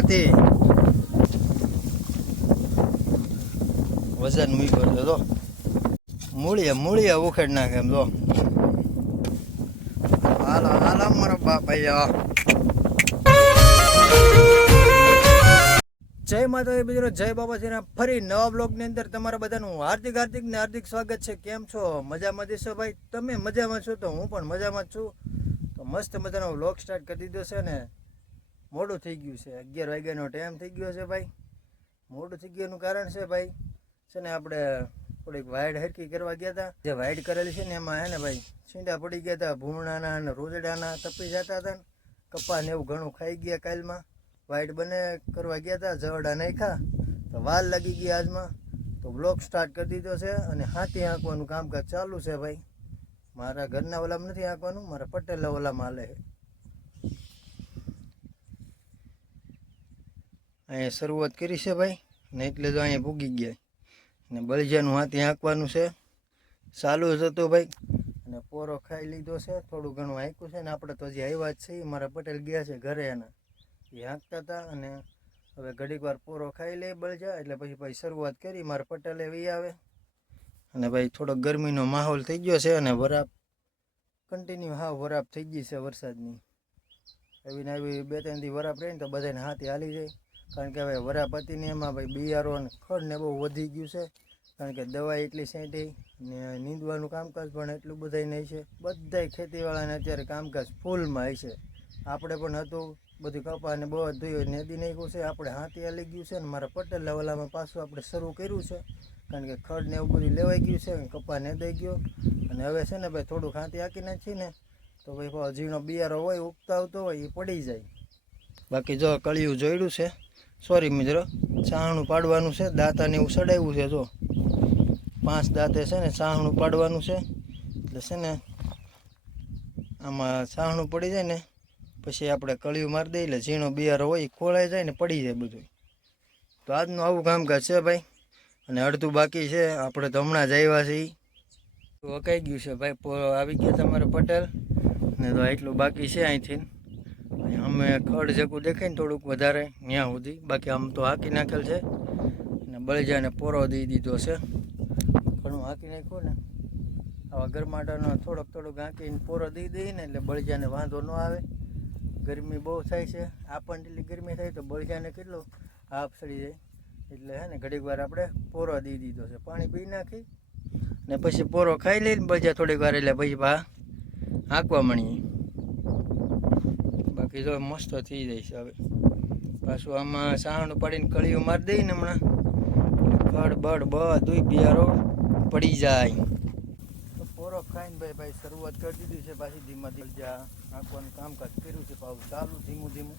હાથી વજન મૂક્યો છે તો મૂળિયા ઉખેડ નાખે એમ તો હાલો હાલો મારા બાપા જય માતા મિત્રો, જય બાબાજીના ફરી નવા બ્લોગની અંદર તમારા બધાનું હાર્દિક સ્વાગત છે. કેમ છો? મજામાં દેશો ભાઈ? તમે મજામાં છો તો હું પણ મજામાં જ છું. તો મસ્ત મજાનો બ્લોગ સ્ટાર્ટ કરી દીધો છે ને મોડું થઈ ગયું છે. 11 વાગ્યાનો ટાઈમ થઈ ગયો છે ભાઈ. મોડું થઈ ગયાનું કારણ છે ભાઈ છે ને આપણે થોડીક વાઇડ હરકી કરવા ગયા હતા. જે વાઇડ કરેલી છે ને એમાં હે ને ભાઈ છીંડા પડી ગયા હતા, ભૂમણાના અને રોજડાના તપી જતા હતા ને કપા ને એવું ઘણું ખાઈ ગયા. કાલમાં વાઇડ બને કરવા ગયા હતા, જવડા નાખ્યા તો વાર લાગી ગઈ આજમાં. તો બ્લોગ સ્ટાર્ટ કરી દીધો છે અને હાથી આંકવાનું કામકાજ ચાલુ છે ભાઈ. મારા ઘરના ઓલામાં નથી આંકવાનું, મારા પટેલના ઓલામાં હાલે છે. અહીંયા શરૂઆત કરી છે ભાઈ ને એટલે તો અહીંયા ભૂગી ગયા ને બળિયાનું હાથી આંકવાનું છે ચાલુ જ હતું ભાઈ. અને પોરો ખાઈ લીધો છે, થોડું ઘણું આંક્યું છે ને આપણે તો હજી આવ્યા જ છીએ. મારા પટેલ ગયા છે ઘરે એના, એ હાંકતા હતા અને હવે ઘડીક વાર પોરો ખાઈ લે બળજા એટલે પછી શરૂઆત કરી. મારા પટેલે વી આવે અને ભાઈ થોડોક ગરમીનો માહોલ થઈ ગયો છે અને વરાપ કન્ટિન્યુ વરાપ થઈ ગઈ છે વરસાદની. આવીને આવી 2-3 દી વરાપ રહીને તો બધાને હાથી હાલી જાય. કારણ કે હવે વરાપ હતી ને એમાં ભાઈ બિયારો અને ખડ ને બહુ વધી ગયું છે. કારણ કે દવા એટલી છાંટી ને નીંદવાનું કામકાજ પણ એટલું બધાય નહીં છે. બધાય ખેતીવાળાને અત્યારે કામકાજ ફૂલમાં છે. આપણે પણ હતું બધું કપા ને બહુ ધોયું નદી નાખ્યું છે. આપણે હાથી હાલી ગયું છે ને મારા પટેલ લેવલામાં પાછું આપણે શરૂ કર્યું છે. કારણ કે ખડ ને એવું બધું લેવાઈ ગયું છે, કપા ને દઈ ગયો અને હવે છે ને ભાઈ થોડુંક હાથી હાંકી નાખી ને તો ભાઈ ઝીણો બિયારો હોય ઉગતા આવતો હોય એ પડી જાય. બાકી જો કળિયું જોડ્યું છે, સોરી મિત્રો, ચાહણું પાડવાનું છે. દાંતાને એવું સડાવ્યું છે. જો 5 દાંતે છે ને ચાહણું પાડવાનું છે. એટલે છે ને આમાં ચાહણું પડી જાય ને પછી આપણે કળિયું મારી દઈએ એટલે ઝીણો બિયારો હોય એ ખોળાઈ જાય ને પડી જાય બધું. તો આજનું આવું કામકાજ છે ભાઈ. અને અડધું બાકી છે, આપણે તો હમણાં જ આવ્યા છીએ. તો વકાઈ ગયું છે ભાઈ, પોરો આવી ગયો તમારા પટેલ ને તો એટલું બાકી છે અહીંથી. અમે ખડ જેકું દેખાય ને થોડુંક વધારે ત્યાં સુધી, બાકી આમ તો હાંકી નાખેલ છે. અને બળજાને પોરો દઈ દીધો છે, ઘણું હાંકી નાખ્યું ને આવા ગરમાટાનો થોડોક હાંકીને પોરો દઈ દઈએ ને એટલે બળજાને વાંધો ન આવે. ગરમી બહુ થાય છે, આપણને એટલી ગરમી થાય તો બળજાને કેટલું હાફ સડી જાય. એટલે હે ને ઘડીક વાર આપણે પોરો દઈ દીધો છે, પાણી પી નાખી ને પછી પોરો ખાઈ લઈને બળજા થોડીક વાર એટલે પછી હાંકવા મળીએ. બાકી જો મસ્ત થઈ જાય છે. હવે પાછું આમાં સાહણું પાડીને કળીઓ મારી દઈએ ને હમણાં ખડ બળ બધું બિયારો પડી જાય. તો પોરો ખાઈને ભાઈ શરૂઆત કરી દીધી છે પાછી ધીમા જ્યાં આંકવાનું કામકાજ કર્યું છે પાછું ચાલુ ધીમું.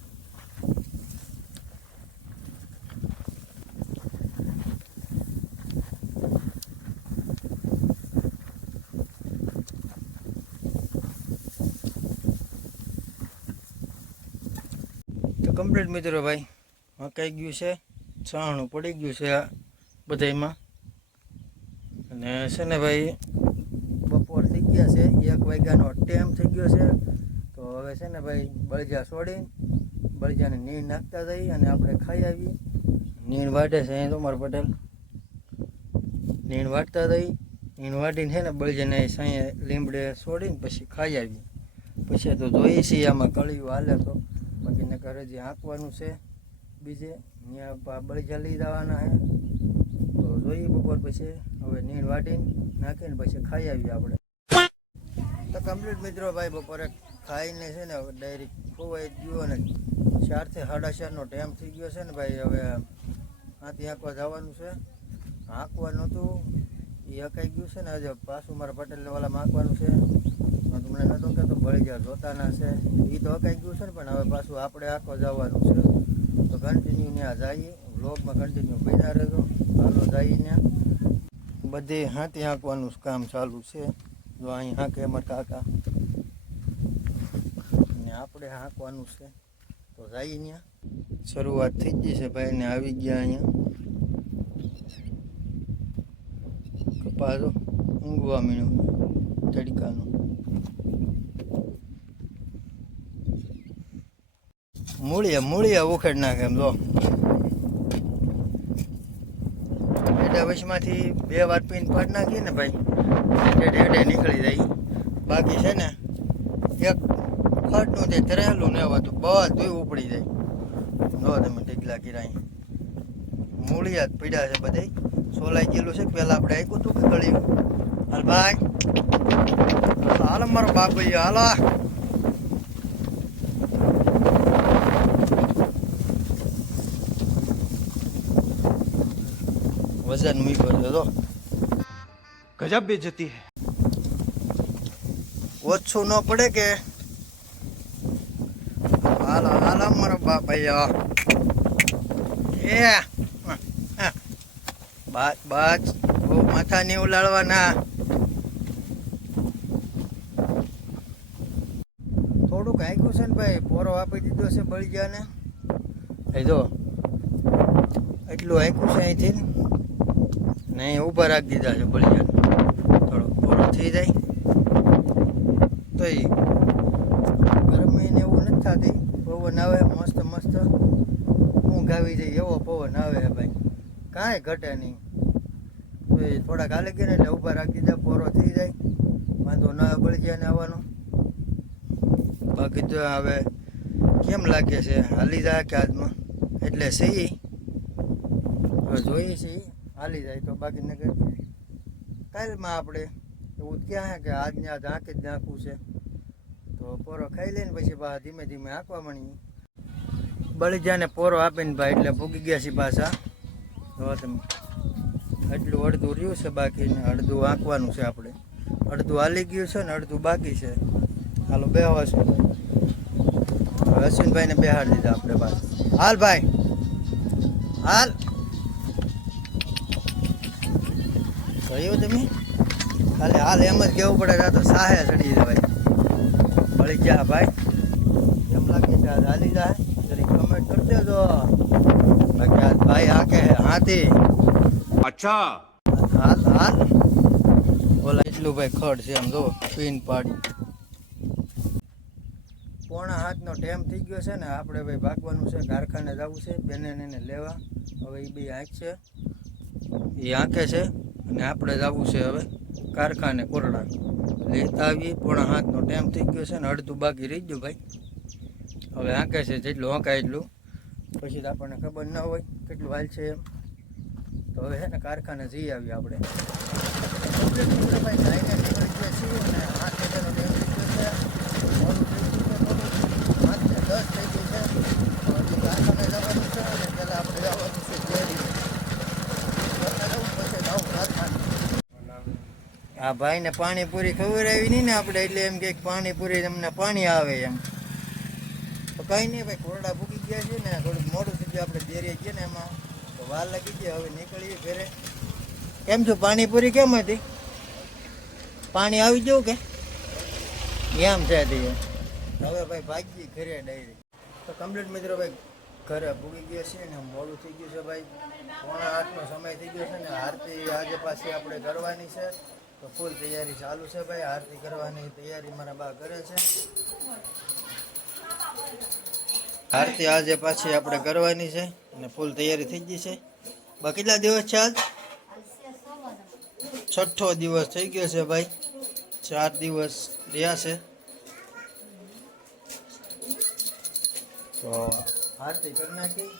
કમ્પ્લીટ મિત્રો ભાઈ હકાઈ ગયું છે, છાણું પડી ગયું છે આ બધામાં. અને છે ને ભાઈ બપોર થઈ ગયા છે, 1 વાગ્યાનો ટાઈમ થઈ ગયો છે. તો હવે છે ને ભાઈ બળજા છોડીને બળજાને નીણ નાખતા જઈએ અને આપણે ખાઈ આવીએ. નીણ વાટે છે અહીં તો મારા પટેલ નીણ વાટતા જઈએ. નીણ વાટીને છે ને બળજાને સાંયે લીમડે છોડીને પછી ખાઈ આવીએ. પછી તો જોઈએ છીએ આમાં કળિયું હાલે તો, બાકી નકર હજી આંકવાનું છે બીજે ત્યાં બળીજા લઈ જવાના છે. તો જોઈએ બપોર પછી હવે નીણ વાટીને નાખીને પછી ખાઈ આવીએ આપણે. તો કમ્પ્લીટ મિત્રો ભાઈ બપોરે ખાઈને છે ને હવે ડાયરેક્ટ ખોવાઈ ગયો અને 4 થી 4:30નો ટાઈમ થઈ ગયો છે ને ભાઈ. હવે હાથી આંકવા જવાનું છે. આંકવાનું હતું એ હકાઈ ગયું છે ને હજુ પાછું મારા પટેલને વાલામાં આંકવાનું છે. તમને નતો કહેતો બળીજા જોતાના છે એ તો હકાઈ ગયું છે ને, પણ હવે પાછું આપણે આંકવા જવાનું છે. તો કન્ટિન્યુ ત્યાં જઈએ, વ્લોગમાં કન્ટિન્યુ બન્યા રહેજો. હાલો જઈએ ત્યાં બધે હાથી આંકવાનું કામ ચાલુ છે. જો અહીં હાંકે અમારા કાકા ને આપણે હાંકવાનું છે. તો જઈએ ત્યાં શરૂઆત થઈ ગઈ છે ભાઈ ને આવી ગયા અહીંયા કપાસો ઊંઘવા મીણું તડકાનું. મૂળિયા ઉખેડ નાખે એમ જો એડા વચમાંથી 2 વાર પીને પાડ નાખીએ ને ભાઈ એડે નીકળી જાય. બાકી છે ને એક ખડનું જે તરેલું ને હતું બધું ઉપડી જાય. જો તમે ઢીકલા કિરાય મૂળિયા જ પીડ્યા છે બધે. સોલાઈ ગયેલું છે. પેલા આપણે આપ્યું હતું કે ગળ્યું. હાલ ભાઈ હાલ મારો બાપ ભાઈ હાલો. વજન મૂક્યો છે તો गजब बेइज्जती है. ઓછું ન પડે કે હાલ હાલ મારો બાપ ભાઈ એ બાજ બાજ બહુ માથા નહીં ઉલાળવાના. થોડુંક આગ્યું છે ને ભાઈ પોરો આપી દીધો છે બળિયાને. એ જો એટલું આગ્યું છે અહીંથી ને અહીં ઊભા રાખી દીધા છે બળિયાને. થોડો પોરો થઈ જાય તો એ ગરમીને એવું નથી થતી. પવન આવે મસ્ત મસ્ત ઊંઘ આવી જાય એવો પવન આવે ભાઈ. કાંઈ ઘટે નહીં. તો એ થોડાક હાલી ગયા ને એટલે ઊભા રાખી દીધા. પોરો થઈ જાય વાંધો ના બળિયાને આવવાનો. બાકી જો હવે કેમ લાગે છે હાલી જાય કે આજમાં એટલે સહી જોઈએ છીએ હાલી જાય તો. બાકી નગર કાલમાં આપણે એવું ક્યાં કે આજને આજ આંકી જ નાખવું છે. તો પોરો ખાઈ લઈને પછી પાછા ધીમે ધીમે આંકવા મળીએ. બળીજાને પોરો આપીને ભાઈ એટલે ભૂગી ગયા છે પાછા. તો તમે એટલું અડધું રહ્યું છે બાકી ને અડધું આંકવાનું છે આપણે. અડધું હાલી ગયું છે ને અડધું બાકી છે. હાલો બેહવા છે. અશ્વિનભાઈને બેહાડી દીધા આપણે પાછા. હાલ ભાઈ હાલ કહ્યું તમે ખાલી હાલ એમ જ કહેવું પડે. તો સાહે ચડી જવાય. મળી ગયા ભાઈ કેમ લાગે છે આજ હાલી જાય જરી કમેન્ટ કરી દેજો. બાકી આજ ભાઈ હાકે હાથી अच्छा. હાલ હાલ ઓલા એટલું ભાઈ ખડ છે એમ જો પીન પાડી. 6:45નો ટાઈમ થઈ ગયો છે ને આપણે ભાઈ ભાગવાનું છે. કારખાને જવું છે બેને એને લેવા. હવે એ બે આંખ છે એ આંખે છે અને આપણે જવું છે હવે કારખાને કોરડા લેતા આવીએ. 6:45નો ટાઈમ થઈ ગયો છે ને અડધું બાકી રહી ગયું ભાઈ. હવે આંકે છે જેટલું આંકાય એટલું પછી તો આપણને ખબર ના હોય કેટલું હાલ છે એમ. તો હવે છે ને કારખાને જઈ આવીએ આપણે. ભાઈ જઈને નીકળી ગયા છીએ અને 8 વાગ્યાનો ટાઈમ થઈ ગયો છે. મોડું થઈ ગયું છે થોડું. 8:10 થઈ ગયું છે. હજી કારખાને જવાનું છે અને પહેલાં આપણે જવાનું છે કેરી. આ ભાઈને પાણીપુરી ખવડાવી નહીં ને આપણે એટલે એમ કે પાણીપુરી તમને પાણી આવે એમ. તો કંઈ નહીં ભાઈ કોરડા ભૂકી ગયા છે ને થોડુંક મોડું થઈ ગયું. આપણે દેરી ગયા ને એમાં તો વાર લાગી ગઈ. હવે નીકળીએ ઘરે. કેમ છું પાણીપુરી કેમ હતી? પાણી આવી જવું કે એમ છે તે. હવે ભાઈ ભાગી ઘરે ડાયરી. તો કમ્પ્લીટ મિત્રો ભાઈ ઘરે ભૂગી ગયા છે ને મોડું થઈ ગયું છે ભાઈ. 7:45નો સમય થઈ ગયો છે ને આરતી આજે પાછી આપણે કરવાની છે. તો ફૂલ તૈયારી ચાલુ છે ભાઈ. આરતી કરવાની તૈયારી મારા બા કરે છે. આરતી આજે પાછી આપણે કરવાની છે અને ફૂલ તૈયારી થઈ ગઈ છે. બા કેટલા દિવસ છે આજ? 6થો દિવસ થઈ ગયો છે ભાઈ. 4 દિવસ રહ્યા છે. તો આરતી કરી નાખી.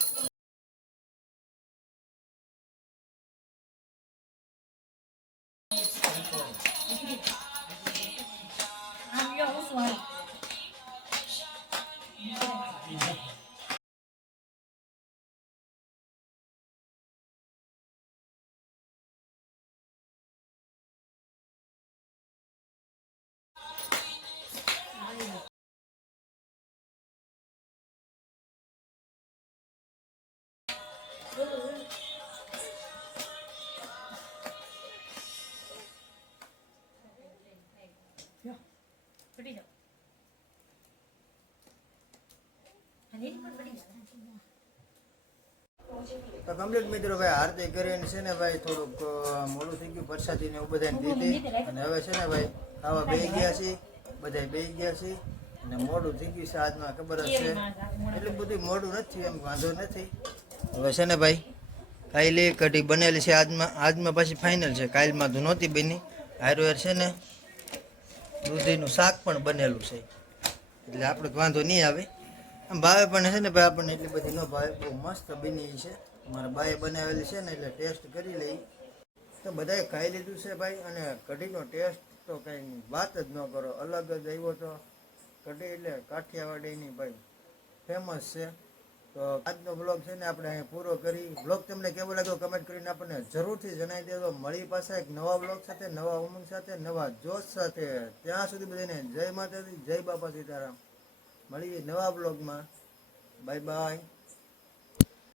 તો કમ્પ્લીટ મિત્રો ભાઈ આરતી કરીને છે ને ભાઈ થોડુંક મોડું થઈ ગયું. પ્રસાદી ને એવું બધાને દીધી અને હવે છે ને ભાઈ ખાવા બેસી ગયા છીએ. બધા બેસી ગયા છીએ અને મોડું થઈ ગયું છે આજમાં ખબર જ છે. એટલું બધું મોડું નથી એમ વાંધો નથી. હવે છે ને ભાઈ કાલે કઢી બનેલી છે આજમાં પાછી ફાઇનલ છે. કાલમાં તો નહોતી બની. હારવાર છે ને દૂધીનું શાક પણ બનેલું છે એટલે આપણે તો વાંધો નહીં આવે. આમ ભાવે પણ છે ને ભાઈ આપણને એટલી બધી ન ભાવે. બહુ મસ્ત બની છે. મારા બાએ બનાવેલી છે ને એટલે ટેસ્ટ કરી લઈ. તો બધાએ ખાઈ લીધું છે ભાઈ. અને કઢીનો ટેસ્ટ તો કંઈ વાત જ ન કરો, અલગ જ આવ્યો. તો કઢી એટલે કાઠિયાવાડીની ભાઈ ફેમસ છે. તો આજનો બ્લોગ છે ને આપણે અહીં પૂરો કરી. બ્લોગ તમને કેવો લાગ્યો કમેન્ટ કરીને આપણને જરૂરથી જણાવી દેજો. મળી પાછા એક નવા બ્લોગ સાથે, નવા ઉમંગ સાથે, નવા જોશ સાથે. ત્યાં સુધી બધાને જય માતાજી, જય બાપા સીતારામ. મળીએ નવા બ્લોગમાં. Bye bye.